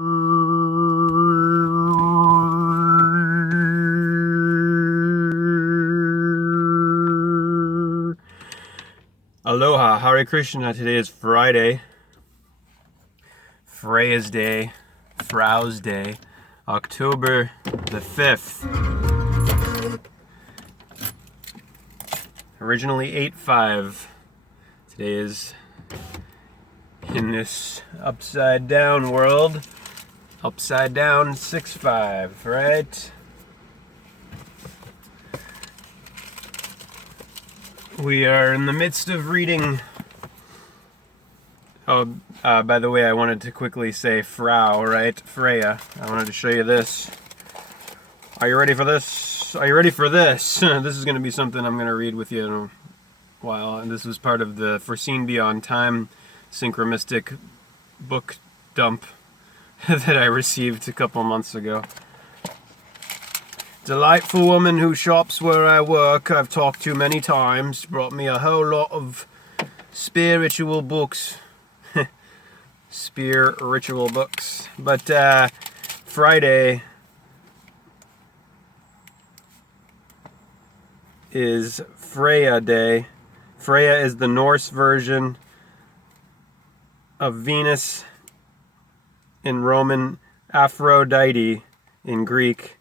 Aloha, Hare Krishna. Today is Friday, Freya's Day, Frau's Day, October the 5th. Originally 8-5. Today is, in this upside down world, upside down 6-5, right? We are in the midst of reading. By the way, I wanted to quickly say Frau, right? Freya. I wanted to show you this. Are you ready for this? Are you ready for this? This is going to be something I'm going to read with you in a while. And this was part of the Foreseen Beyond Time synchromistic book dump that I received a couple months ago. Delightful woman who shops where I work, I've talked to many times, brought me a whole lot of spiritual books. Spear ritual books. But Friday is Freya Day. Freya is the Norse version of Venus in Roman, Aphrodite in Greek,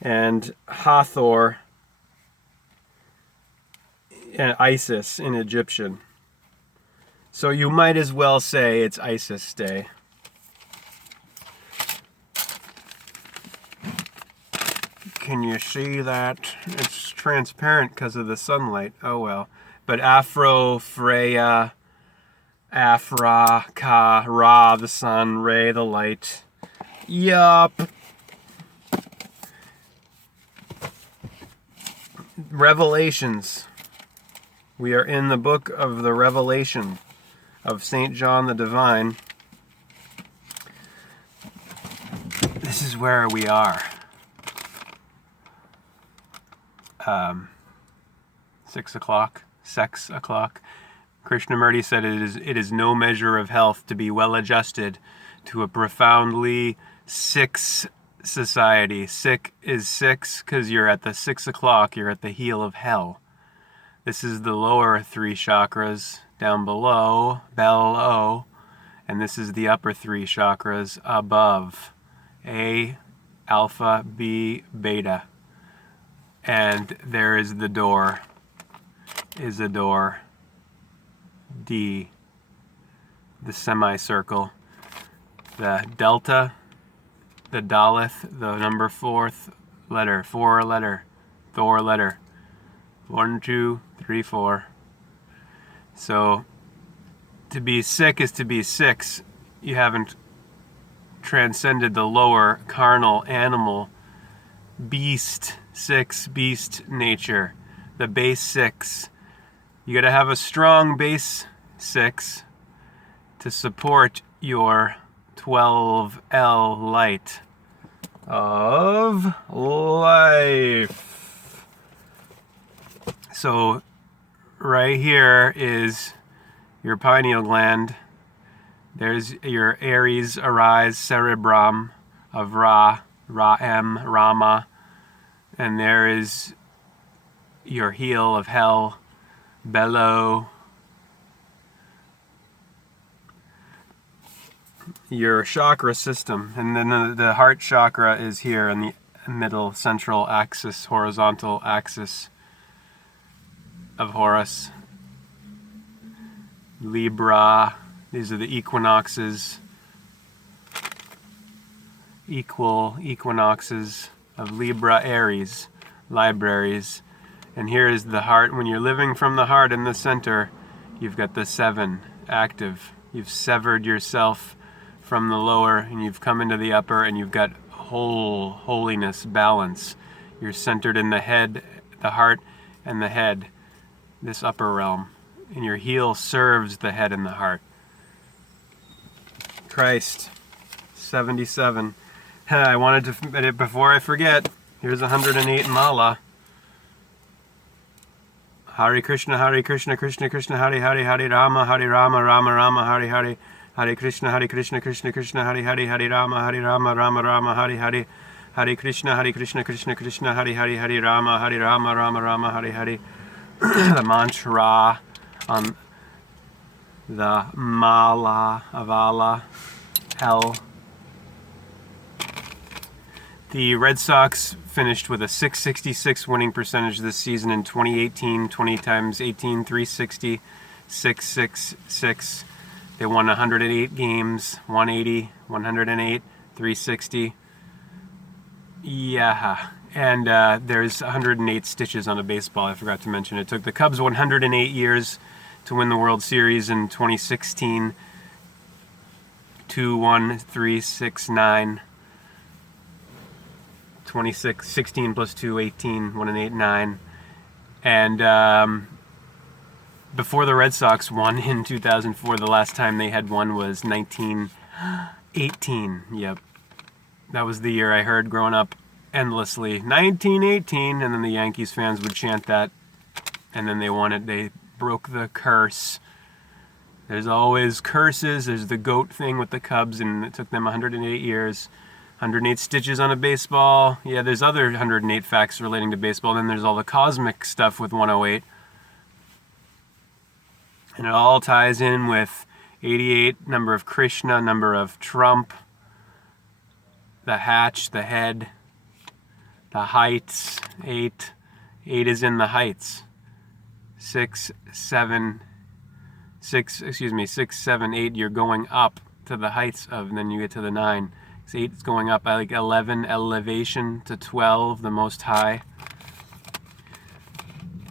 and Hathor and Isis in Egyptian. So you might as well say it's Isis Day. Can you see that? It's transparent because of the sunlight. Oh well. But Afro, Freya, Afra, Ka, Ra, the sun, Re, the light. Yup. Revelations. We are in the book of the Revelation of St. John the Divine. This is where we are. 6 o'clock, sex o'clock. Krishnamurti said it is no measure of health to be well adjusted to a profoundly sick society. Sick is 6 because you're at the 6 o'clock, you're at the heel of hell. This is the lower 3 chakras down below, below, and this is the upper 3 chakras above, A, alpha, B, beta. And there is the door, is a door, D, the semicircle, the delta, the Daleth, the number 4th letter, 4 letter, Thor letter. 1, 2, 3, 4. So, to be sick is to be 6. You haven't transcended the lower carnal animal beast 6 beast nature. The base 6. You gotta have a strong base 6 to support your 12L light of life. So right here is your pineal gland. There's your Aries, Arise, cerebrum of Ra, Ra-M, Rama. And there is your heel of hell, Bello. Your chakra system. And then the heart chakra is here in the middle central axis, horizontal axis of Horus. Libra, these are the equinoxes, equal equinoxes of Libra, Aries, libraries. And here is the heart. When you're living from the heart in the center, you've got the 7 active. You've severed yourself from the lower and you've come into the upper, and you've got holiness, balance. You're centered in the head, the heart, and the head, this upper realm. And your heel serves the head and the heart. Christ, 77. I wanted to, before I forget, here's 108 Mala. Hare Krishna, Krishna Krishna, Hare Rama, Rama Rama, Hare Hare Krishna, Krishna Krishna, Hare Rama, Rama Hare Hare. Hare Krishna, Krishna Krishna, Hare Rama, Rama Hare Hare. The mantra on the mala of Allah, L. The Red Sox finished with a .666 winning percentage this season in 2018. 20 times 18, 360, 666. They won 108 games, 180, 108, 360. Yeah, and there's 108 stitches on a baseball. I forgot to mention. It took the Cubs 108 years to win the World Series in 2016. 2-1-3-6-9. 16 plus 2, 18, 1 and 8, 9. And before the Red Sox won in 2004, the last time they had won was 1918. Yep. That was the year I heard growing up endlessly. 1918, and then the Yankees fans would chant that, and then they won it. They broke the curse. There's always curses. There's the GOAT thing with the Cubs, and it took them 108 years. 108 stitches on a baseball. Yeah, there's other 108 facts relating to baseball. Then there's all the cosmic stuff with 108. And it all ties in with 88, number of Krishna, number of Trump, the hatch, the head, the heights, 8. 8 is in the heights. 6, 7, 8, you're going up to the heights of, and then you get to the 9. 8 is going up. I like 11, elevation, to 12, the most high.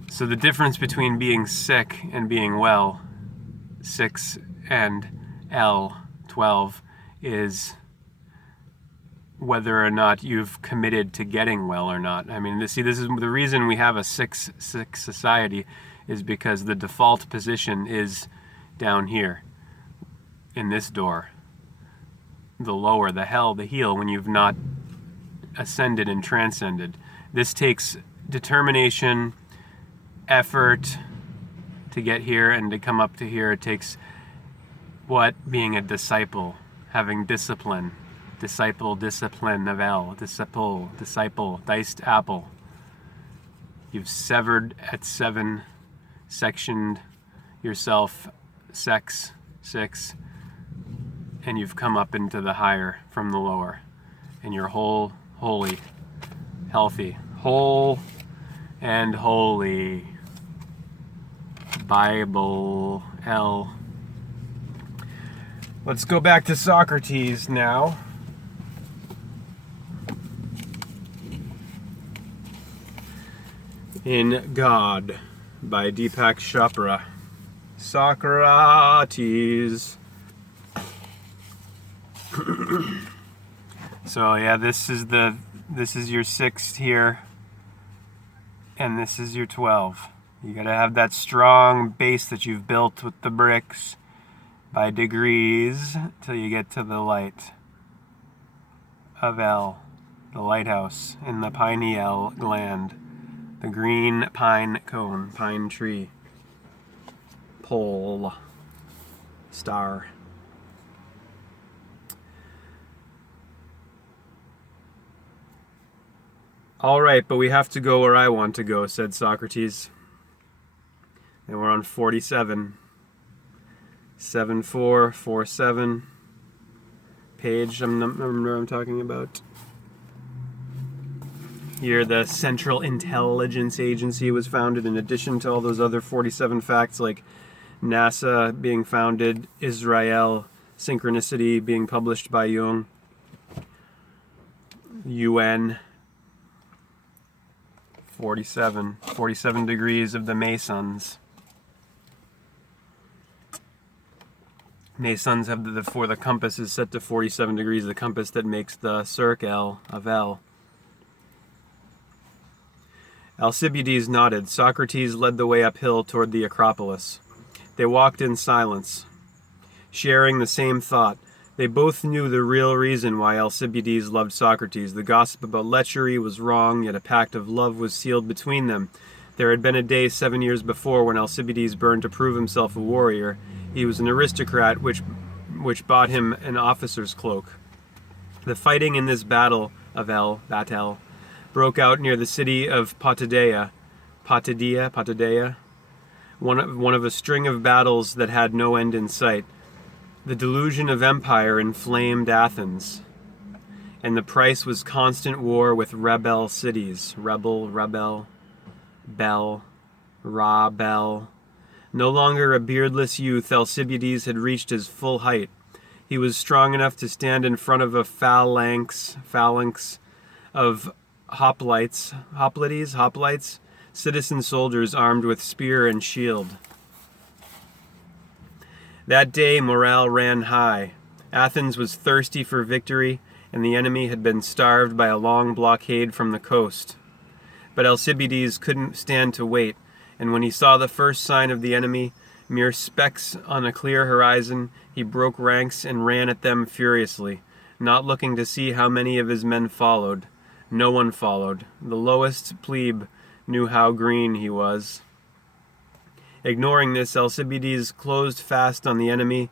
So the difference between being sick and being well, 6 and L, 12, is whether or not you've committed to getting well or not. I mean, this is the reason we have a sick society, is because the default position is down here in this door. The lower, the hell, the heel, when you've not ascended and transcended. This takes determination, effort to get here and to come up to here. It takes being a disciple, having discipline. Discipline of L. Disciple, diced apple. You've severed at 7, sectioned yourself, 6, and you've come up into the higher from the lower, and you're whole, holy, healthy, whole and holy. Bible, L. Let's go back to Soc-Ra-Tes now. In God by Deepak Chopra. Soc-Ra-Tes. So yeah, this is your 6 here, and this is your 12. You gotta have that strong base that you've built with the bricks by degrees till you get to the light of L, the lighthouse in the pineal gland, the green pine cone, pine tree, pole, star. All right, but we have to go where I want to go, said Soc-Ra-Tes. And we're on 47. 7447. Page, remember I'm talking about. Here, the Central Intelligence Agency was founded, in addition to all those other 47 facts, like NASA being founded, Israel, synchronicity being published by Jung, UN. 47 degrees of the Masons. Masons have for the compass is set to 47 degrees, the compass that makes the circle of L. Alcibiades nodded. Soc-Ra-Tes led the way uphill toward the Acropolis. They walked in silence, sharing the same thought. They both knew the real reason why Alcibiades loved Soc-Ra-Tes. The gossip about lechery was wrong, yet a pact of love was sealed between them. There had been a day 7 years before when Alcibiades burned to prove himself a warrior. He was an aristocrat, which bought him an officer's cloak. The fighting in this battle broke out near the city of Potidaea, one of a string of battles that had no end in sight. The delusion of empire inflamed Athens, and the price was constant war with rebel cities. Rebel. No longer a beardless youth, Alcibiades had reached his full height. He was strong enough to stand in front of a phalanx of hoplites, citizen soldiers armed with spear and shield. That day, morale ran high. Athens was thirsty for victory, and the enemy had been starved by a long blockade from the coast. But Alcibiades couldn't stand to wait, and when he saw the first sign of the enemy, mere specks on a clear horizon, he broke ranks and ran at them furiously, not looking to see how many of his men followed. No one followed. The lowest plebe knew how green he was. Ignoring this, Alcibiades closed fast on the enemy,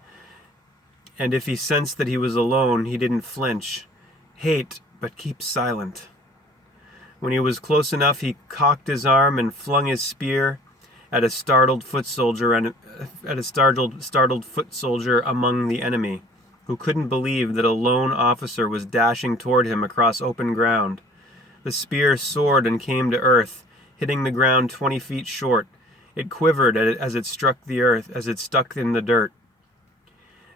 and if he sensed that he was alone, he didn't flinch. Hate, but keep silent. When he was close enough, he cocked his arm and flung his spear at a startled foot soldier among the enemy, who couldn't believe that a lone officer was dashing toward him across open ground. The spear soared and came to earth, hitting the ground 20 feet short. It quivered as it struck the earth, as it stuck in the dirt.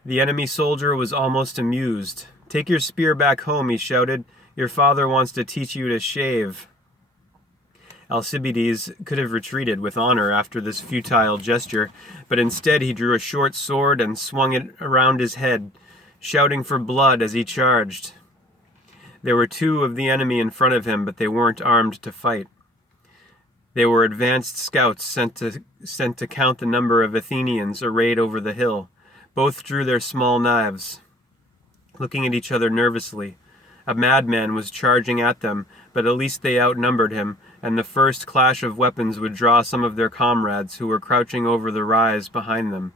The enemy soldier was almost amused. "Take your spear back home," he shouted. "Your father wants to teach you to shave." Alcibiades could have retreated with honor after this futile gesture, but instead he drew a short sword and swung it around his head, shouting for blood as he charged. There were 2 of the enemy in front of him, but they weren't armed to fight. They were advanced scouts sent to count the number of Athenians arrayed over the hill. Both drew their small knives, looking at each other nervously. A madman was charging at them, but at least they outnumbered him, and the first clash of weapons would draw some of their comrades who were crouching over the rise behind them.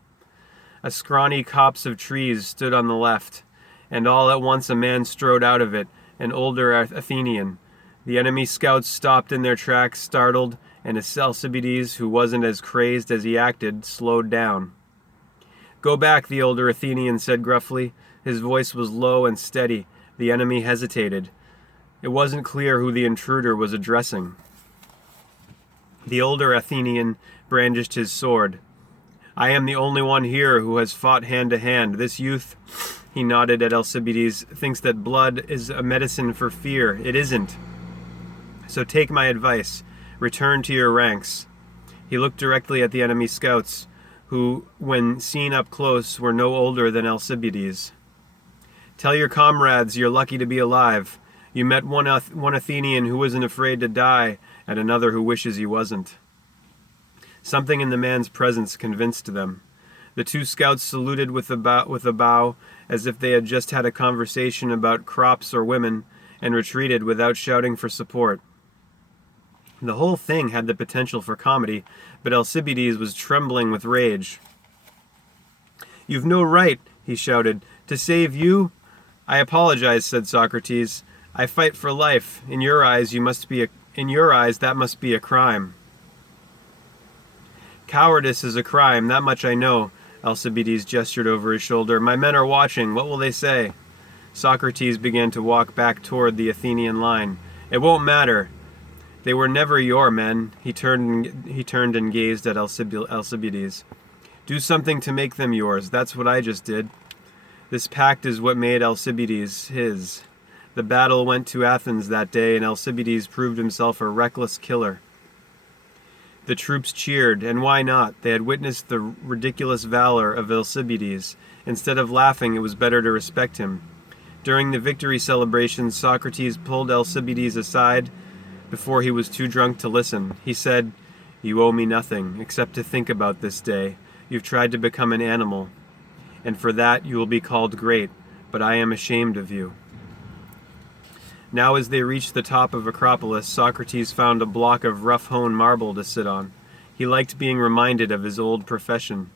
A scrawny copse of trees stood on the left, and all at once a man strode out of it, an older Athenian. The enemy scouts stopped in their tracks, startled, and Alcibiades, who wasn't as crazed as he acted, slowed down. "Go back," the older Athenian said gruffly. His voice was low and steady. The enemy hesitated. It wasn't clear who the intruder was addressing. The older Athenian brandished his sword. "I am the only one here who has fought hand to hand. This youth," he nodded at Alcibiades, "thinks that blood is a medicine for fear. It isn't. So take my advice. Return to your ranks." He looked directly at the enemy scouts, who, when seen up close, were no older than Alcibiades. "Tell your comrades you're lucky to be alive. You met one Athenian who isn't afraid to die, and another who wishes he wasn't." Something in the man's presence convinced them. The 2 scouts saluted with a bow, as if they had just had a conversation about crops or women, and retreated without shouting for support. The whole thing had the potential for comedy, but Alcibiades was trembling with rage. "You've no right," he shouted, "to save you." "I apologize," said Soc-Ra-Tes. "I fight for life. In your eyes, that must be a crime." "Cowardice is a crime, that much I know." Alcibiades gestured over his shoulder. "My men are watching. What will they say?" Soc-Ra-Tes began to walk back toward the Athenian line. "It won't matter. They were never your men." He turned and gazed at Alcibiades. "Do something to make them yours. That's what I just did." This pact is what made Alcibiades his. The battle went to Athens that day, and Alcibiades proved himself a reckless killer. The troops cheered, and why not? They had witnessed the ridiculous valor of Alcibiades. Instead of laughing, it was better to respect him. During the victory celebrations, Soc-Ra-Tes pulled Alcibiades aside before he was too drunk to listen. He said, "You owe me nothing, except to think about this day. You've tried to become an animal, and for that you will be called great, but I am ashamed of you." Now as they reached the top of Acropolis, Socrates found a block of rough-hewn marble to sit on. He liked being reminded of his old profession.